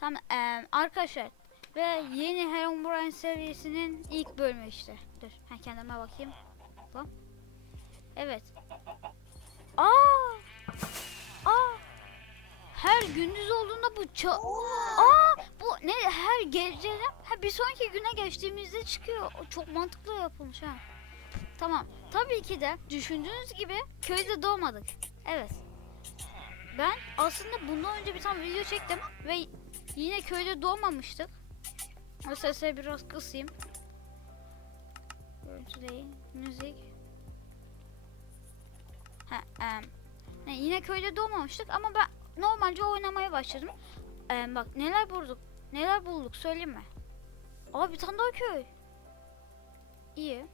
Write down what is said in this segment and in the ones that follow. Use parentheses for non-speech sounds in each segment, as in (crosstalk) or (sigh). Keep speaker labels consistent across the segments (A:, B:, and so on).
A: Tamam eee, arkadaşlar ve yeni Herobrine serisinin ilk bölümü işte. Dur ha, kendime bakayım. Lan. Evet. Aa! Aa! Her gündüz olduğunda bu ça Aa! Bu ne her gece ha bir sonraki güne geçtiğimizde çıkıyor. Çok mantıklı yapılmış ha. Tamam. Tabii ki de düşündüğünüz gibi köyde doğmadık. Evet. Ben aslında bundan önce bir tane video çektim ve yine köyde doğmamıştık. O sesi biraz kısayım. Görüntü değil, müzik. Ha, em, ne, yine köyde doğmamıştık ama ben normalce oynamaya başladım. Em, bak neler bulduk, neler bulduk söyleyeyim mi? Aa bir tane daha köy. İyi.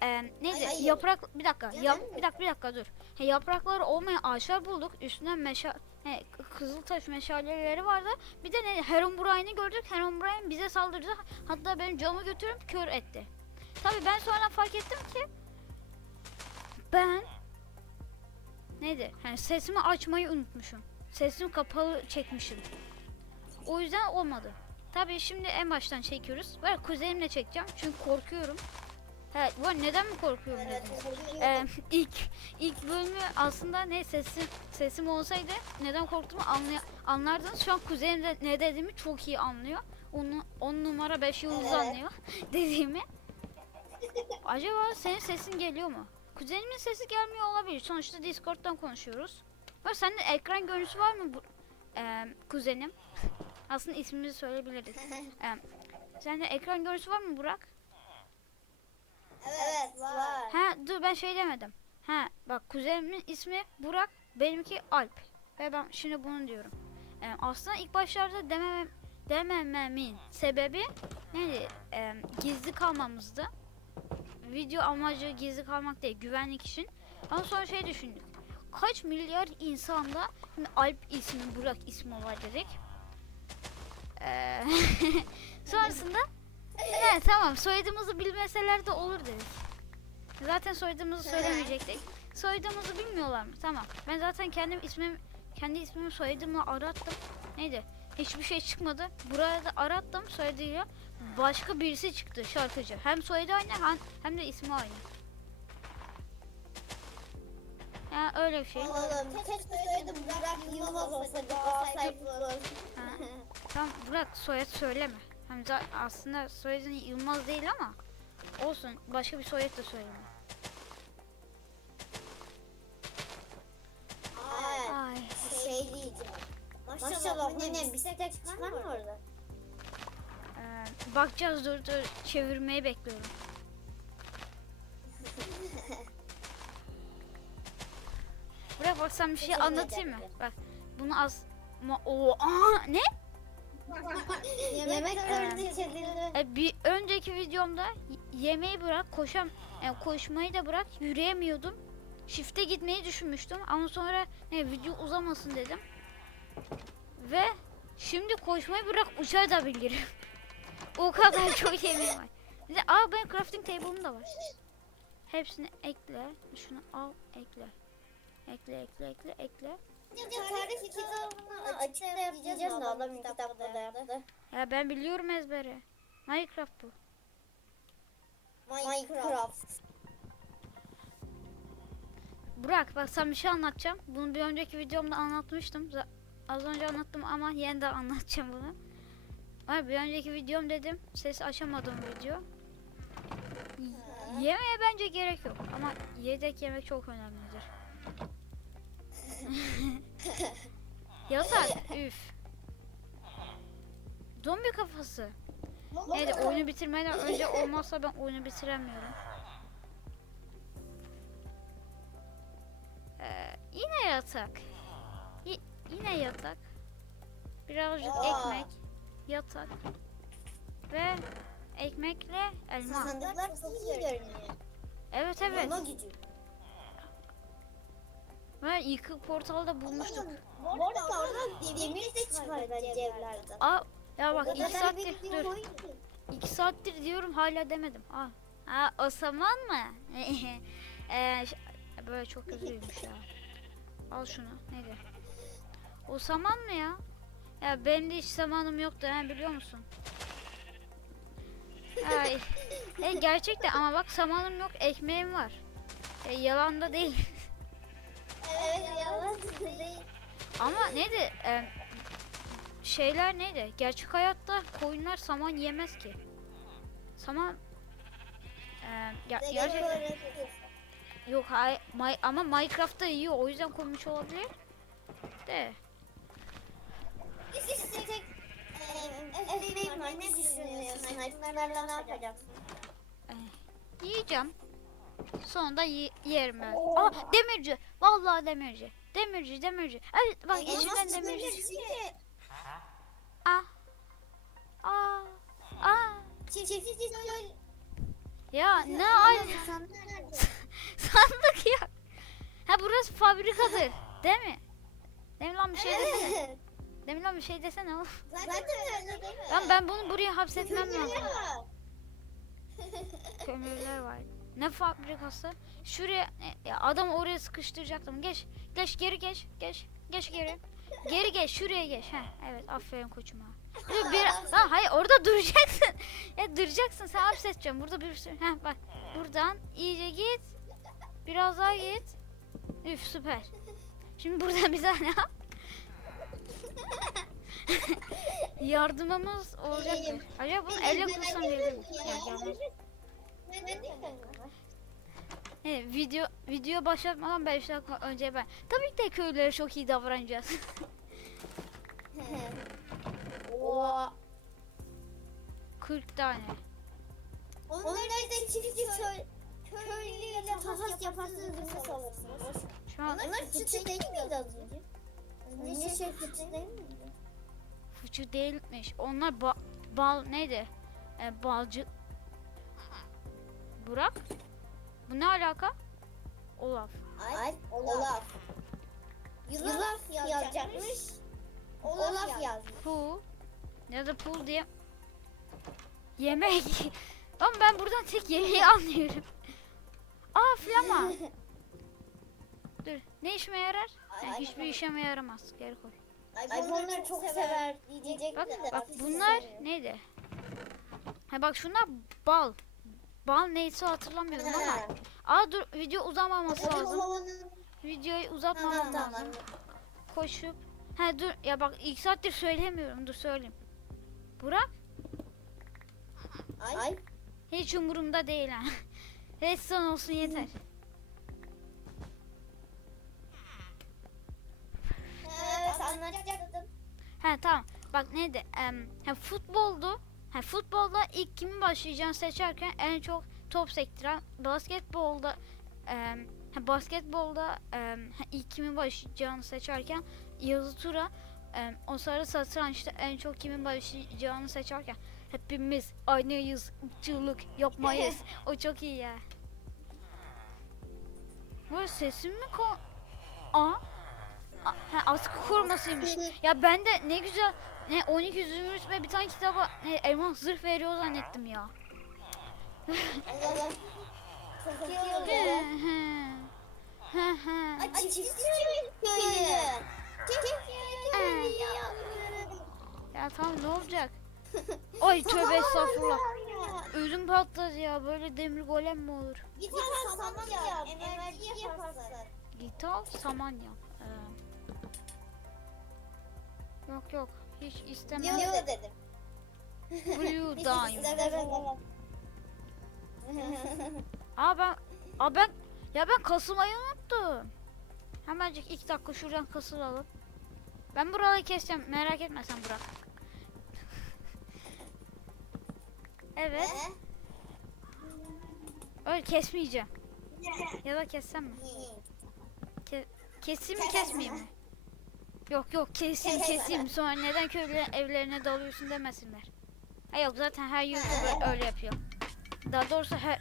A: Em, neydi?
B: Ay, ay,
A: Yaprak bir dakika. Yap, bir dakika bir dakika dur. He, yaprakları olmayan ağaçlar bulduk. Üstüne meşa he, kızıltaş meşaleleri vardı. Bir de ne Herobrine'i gördük. Herobrine bize saldırdı. Hatta benim camı götürüp kör etti. Tabii ben sonra fark ettim ki ben neydi? Yani sesimi açmayı unutmuşum. Sesimi kapalı çekmişim. O yüzden olmadı. Tabii şimdi en baştan çekiyoruz. Var kuzenimle çekeceğim çünkü korkuyorum. He, var neden mi korkuyorum
B: Evet, korkuyorum.
A: Ee, ilk ilk bölümü aslında ne sesim sesim olsaydı neden korktuğumu anlay anlardınız. Şu an kuzenim de ne dediğimi çok iyi anlıyor. Onu 10 numara 5 yıldız
B: Evet.
A: anlıyor (laughs) dediğimi. Acaba senin sesin geliyor mu? Kuzenimin sesi gelmiyor olabilir. Sonuçta Discord'dan konuşuyoruz. Var sende ekran görüntüsü var mı bu Ee, kuzenim? (laughs) Aslında ismimizi söyleyebiliriz. Ee, (laughs) sende ekran görüntüsü var mı Burak?
B: Evet var.
A: Ha dur ben şey demedim. Ha bak kuzenimin ismi Burak, benimki Alp. Ve ben şimdi bunu diyorum. Ee, aslında ilk başlarda dememem, demememin sebebi neydi? Ee, gizli kalmamızdı. Video amacı gizli kalmak değil, güvenlik için. Ama sonra şey düşündük. Kaç milyar insanda şimdi Alp ismi, Burak ismi var dedik. Ee, (laughs) sonrasında Evet tamam soyadımızı bilmeseler de olur dedik. Zaten soyadımızı söylemeyecektik. Soyadımızı bilmiyorlar mı? Tamam. Ben zaten kendim ismim kendi ismimi soyadımla arattım. Neydi? Hiçbir şey çıkmadı. Burada da arattım soyadıyla. Başka birisi çıktı şarkıcı. Hem soyadı aynı hem, de ismi aynı. Ya öyle bir şey.
B: Oğlum keşke söyledim Burak Yılmaz olsa Galatasaray.
A: Tamam bırak soyad söyleme. Hem za- aslında soyadın Yılmaz değil ama olsun başka bir soyad da söyleme.
B: Ay,
A: Ay.
B: şey diyeceğim. Maşallah bu ne bisiklet çıkar mı orada?
A: Ee, bakacağız dur dur çevirmeyi bekliyorum. (laughs) Bırak bak bir şey anlatayım mı? Bak bunu az ma o aa ne?
B: Yemek dördü çedildi.
A: E, bir önceki videomda yemeği bırak koşam e, koşmayı da bırak yürüyemiyordum. Shift'e gitmeyi düşünmüştüm ama sonra ne video uzamasın dedim. Ve şimdi koşmayı bırak uçağı da bilirim. (laughs) o kadar çok yemeğim var. Bir de aa benim crafting table'ım da var. Hepsini ekle. Şunu al ekle. Ekle ekle ekle ekle.
B: Ya tarih kitabını açıkta yapacağız ne adam kitapta da yaptı.
A: Ya ben biliyorum ezbere. Minecraft bu.
B: Minecraft.
A: Burak bak sana bir şey anlatacağım. Bunu bir önceki videomda anlatmıştım. Az önce anlattım ama yeniden anlatacağım bunu. Var bir önceki videom dedim. Ses açamadım video. Y- Yemeğe bence gerek yok ama yedek yemek çok önemlidir. (laughs) Yatak üf. Zombi kafası. Evet oyunu bitirmeden önce olmazsa ben oyunu bitiremiyorum. Ee, yine yatak. Y- yine yatak. Birazcık ekmek. Yatak. Ve ekmekle elma.
B: Sandıklar çok iyi görünüyor.
A: Evet evet.
B: Elma gücü.
A: Ben yıkık portalda bulmuştuk.
B: Bu arada demir de çıkar bence evlerden.
A: Aa ya bak iki saattir dur. İki saattir diyorum hala demedim. Aa. Ha o zaman mı? Eee, (laughs) ş- böyle çok kötüymüş ya. Al şunu. Neydi? O saman mı ya? Ya benim de hiç zamanım yoktu ha biliyor musun? Ay. (laughs) E, gerçekten ama bak zamanım yok ekmeğim var. E, yalan da değil. Ama neydi? E, şeyler neydi? Gerçek hayatta koyunlar saman yemez ki. Saman e, ya, gerçekten yok hay, May- ama Minecraft'ta yiyor o yüzden koymuş olabilir. De.
B: İstek Efendim var ne düşünüyorsun? Sniper'larla ne yapacaksın?
A: Yiyeceğim. Sonunda yerim ben. Aa demirci. Vallahi demirci. Demirci, demirci. Evet bak içinden demirci. Ah. Aa. Aa. Ya ne ay (laughs) sandık ya. Ha burası fabrikadır. Değil mi? Mi lan bir şey desene. (laughs) Mi lan bir şey desene oğlum.
B: Zaten öyle değil mi?
A: Lan ben bunu buraya hapsetmem lazım. Kömürler var. Ne fabrikası? Şuraya e, ya adam oraya sıkıştıracaktım. Geç. Geç geri geç. Geç. Geç geri. Geri geç. Şuraya geç. Heh, evet aferin koçuma. Dur bir lan hayır orada duracaksın. (laughs) ya duracaksın sen hapsedeceğim. Burada bir sürü. Heh bak. Buradan iyice git. Biraz daha git. Üf süper. Şimdi buradan bir tane al. (laughs) Yardımımız olacaktır. Acaba bunu elle kırsam gelir mi? Ya. Evet, video video başlatmadan 5 dakika önce ben. Tabii ki de köylülere çok iyi davranacağız. (laughs)
B: Oha.
A: 40 tane.
B: Onlar da çiftçi köy köylüyle takas yaparsınız nasıl alırsınız?
A: Şu an
B: Onlar fıçı değil miydi az önce? Ne şey fıçı değil miydi?
A: fıçı değilmiş. Onlar ba- bal neydi? E, balcı. Burak? Bu ne alaka? Olaf.
B: Ay, Olaf. Yulaf yazacakmış. Olaf yazmış.
A: Pu. Ya da pul diye. Yemek. (laughs) Ama ben buradan tek yemeği anlıyorum. Aa flama. (laughs) Dur. Ne işime yarar? Ha, hiçbir işime yaramaz. Geri koy.
B: Ay bunları çok sever diyecektim
A: Bak
B: de.
A: bak bunlar neydi? Ha bak şunlar bal. Bal neyse hatırlamıyorum ama. Aa dur video uzamaması lazım. Videoyu uzatmamam lazım. Koşup. Ha dur ya bak ilk saattir söylemiyorum. Dur söyleyeyim. Burak
B: Ay.
A: hiç umurumda değil ha. (laughs) Redstone olsun yeter.
B: Evet anlatacaktım.
A: Ha tamam. Bak neydi? Em, ha, futboldu. Ha, futbolda ilk kimi başlayacağını seçerken en çok top sektiren basketbolda ha, basketbolda ha, ilk kimi başlayacağını seçerken yazı tura em, o sarı satrançta en çok kimin başlayacağını seçerken hepimiz aynıyız çığlık yapmayız. (laughs) O çok iyi ya. Bu sesim mi ko Aa ha, askı korumasıymış. Ya ben de ne güzel ne 12 zümrüt ve bir tane kitaba ne elmas zırh veriyor zannettim ya. Ya tamam ne olacak? Ay tövbe estağfurullah. Ödüm patladı ya böyle demir golem mi olur?
B: Git saman yap. Enerji
A: saman yap. Yok yok hiç istemem.
B: Yok dedim.
A: Blue
B: Hiç istemem. (laughs)
A: Aa ben, aa ben, ya ben kasılmayı unuttum. Hemencik iki dakika şuradan kasılalım. Ben buraları keseceğim merak etme sen Burak. (laughs) evet öyle kesmeyeceğim. (laughs) Ya da kessem mi? Keseyim mi kesmeyeyim mi? Yok yok keseyim (laughs) keseyim sonra neden köylü evlerine dalıyorsun demesinler. Ha yok zaten her YouTuber öyle yapıyor. Daha doğrusu her...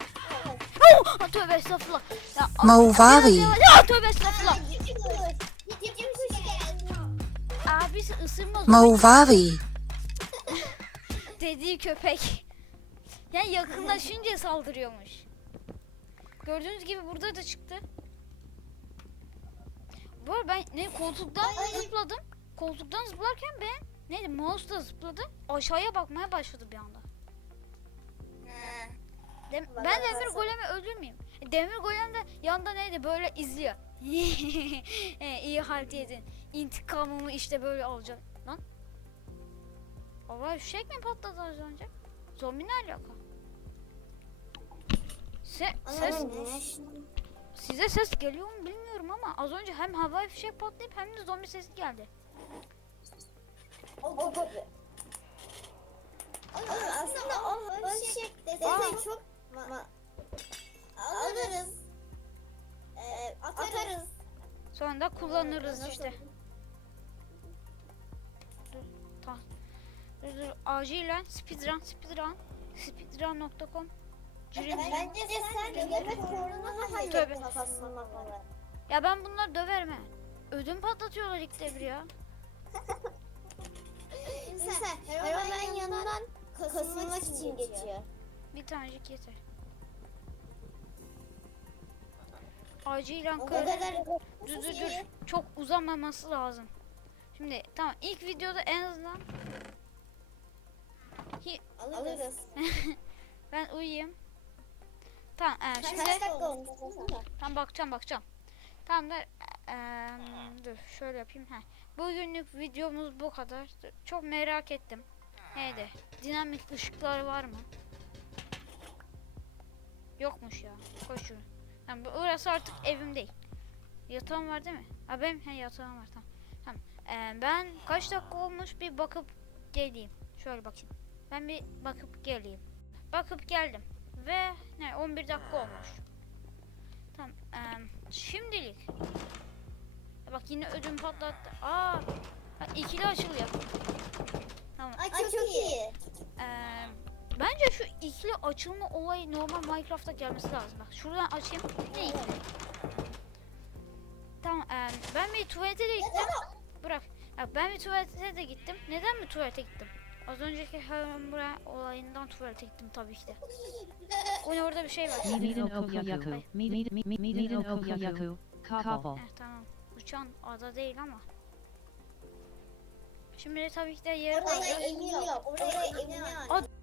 A: Oh! Tövbe estağfurullah. Ya,
C: Mauvari.
A: Ya, ya, tövbe estağfurullah. Abisi ısırmaz.
C: Mauvari. (laughs)
A: Dediği köpek. Yani yakınlaşınca saldırıyormuş. Gördüğünüz gibi burada da çıktı. Bu arada ben ne koltuktan zıpladım. Koltuktan zıplarken ben neydi mouse da zıpladı. Aşağıya bakmaya başladı bir anda. Dem-
B: Vallahi
A: ben demir
B: baksana.
A: golemi öldürmeyeyim. E, Demir golem de yanda neydi böyle izliyor. (laughs) e, iyi halt yedin. İntikamımı işte böyle alacağım. Lan. Allah fişek mi patladı az önce? Zombi ne alaka? Se Ses. Size ses geliyor mu bilmiyorum ama az önce hem havai fişek patlayıp hem de zombi sesi geldi.
B: Tabii. Oğlum aslında o ölçek desen çok ma- alırız. Ee, atarız.
A: Sonra da kullanırız işte. Ta dur, dur, acilen speedrun speedrun speedrun.com
B: Bence sen yemek sorununu
A: Tabii.
B: kafasına falan.
A: Ya ben bunları döverim he. Ödüm patlatıyorlar ilk de bir ya.
B: İnsan Herobrine yanından kasılmak için geçiyor.
A: Bir tanecik yeter. Acilen
B: kadar
A: Dur dur dur. Çok uzamaması lazım. Şimdi tamam ilk videoda en azından Hi-
B: alırız. (laughs)
A: ben uyuyayım. Tamam e,
B: Kaç
A: şimdi
B: dakika olmuş?
A: Tam bakacağım bakacağım. Tamam da eee, dur şöyle yapayım. Heh. Bugünlük videomuz bu kadar. Çok merak ettim. Neydi? Dinamik ışıklar var mı? Yokmuş ya. Koş şunu. Tamam, bu- burası artık evim değil. Yatağım var değil mi? Ha benim he, yatağım var tamam. Tamam. Eee, ben kaç dakika olmuş bir bakıp geleyim. Şöyle bakayım. Ben bir bakıp geleyim. Bakıp geldim. Ve ne 11 dakika olmuş. Tamam. em, şimdilik. Ya Bak yine ödüm patlattı. Aa. ikili açılıyor. Tamam.
B: Ay çok iyi.
A: em, bence şu ikili açılma olayı normal Minecraft'ta gelmesi lazım. Bak şuradan açayım. Ne ikili? Tamam. em, ben bir tuvalete de gittim. Bırak. Ya ben bir tuvalete de gittim. Neden bir tuvalete gittim? Az önceki Herobrine olayından tuvalete gittim tabii ki de. O ne orada bir şey var.
C: Meiden Okoyaku, Meiden Meiden Okoyaku, Kabul.
A: Tamam. Uçan ada değil ama. Şimdi tabii ki de yer
B: Oraya iniyor. Oraya iniyor.
A: Ad-